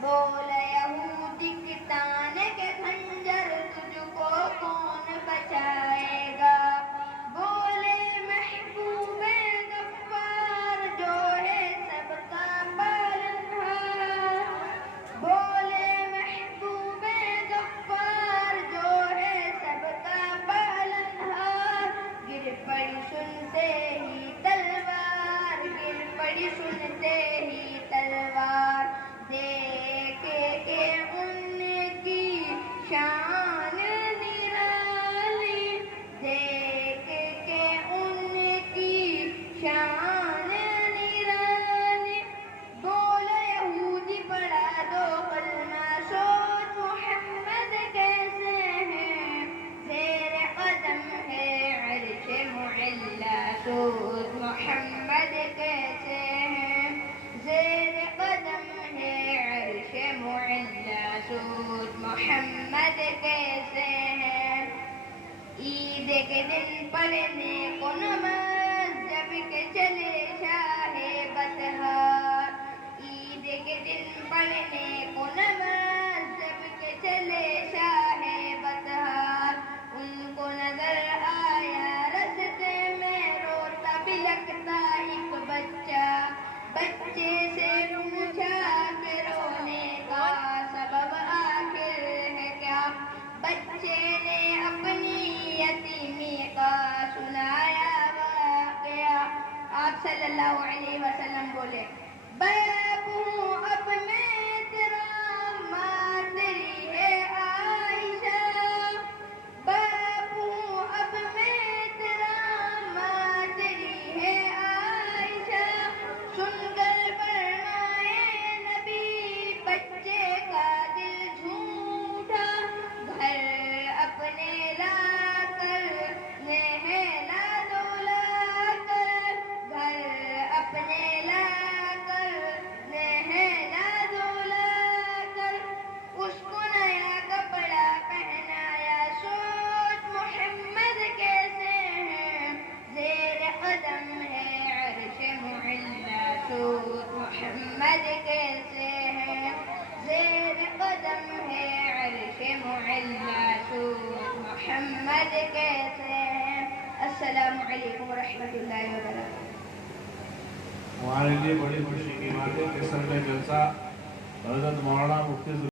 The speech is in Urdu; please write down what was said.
بولے یہودی کے تانے کے خنجر تجھ کو کون بچائے گا. بولے محبوب غفار جو ہے سب کا پالنہار. بولے محبوب غفار جو ہے سب کا پالنہار. گر پڑی سنتے ہی تلوار, گر پڑی سنتے ہی تلوار. دیکھے کہ ان کی شان نرالی, دیکھے کہ ان کی شان نرالی. بولے یہودی پڑھا دو کلمہ سوچ محمد کیسے ہیں, زیر قدم ہے عرش معلا سوچ محمد کیسے ہیں, زیر قدم ہے عرش معلا سوچ محمد کیسے ہیں. عید کے دن پڑھنے کو نماز جب کہ چلے شاہ بطحار. عید کے دن پڑھنے کو نماز جب کہ چلے شاہ بطحار. ان کو نظر آیا رستے میں روتا بلکتا ایک بچہ. بچے سے پوچھا کہ رونے کا سبب آخر ہے کیا. بچے نے اپنی یتیمی کا سنایا واقعہ. آپ صلی اللہ علیہ وسلم بولے باپ ہوں اب میں تیرا, ماں تیری ہے عائشہ. باپ ہوں اب میں تیرا, ماں تیری ہے عائشہ. سن کر فرمائے نبی بچے کا دل جھوٹا. گھر اپنے لا کر نہلا دھلا کر, گھر اپنے لا کر نہلا دھلا کر. اس کو نیا کپڑا پہنایا سوچ محمد کیسے ہیں, زیر قدم ہے عرش معلا سوچ محمد کیسے ہیں, زیر قدم ہے عرش معلا سوچ محمد کیسے ہیں. السلام علیکم ورحمۃ اللہ وبرکاتہ. ہمارے لیے بڑی خوشی کی بات ہے کہ سر جلسہ حضرت مولانا مفتی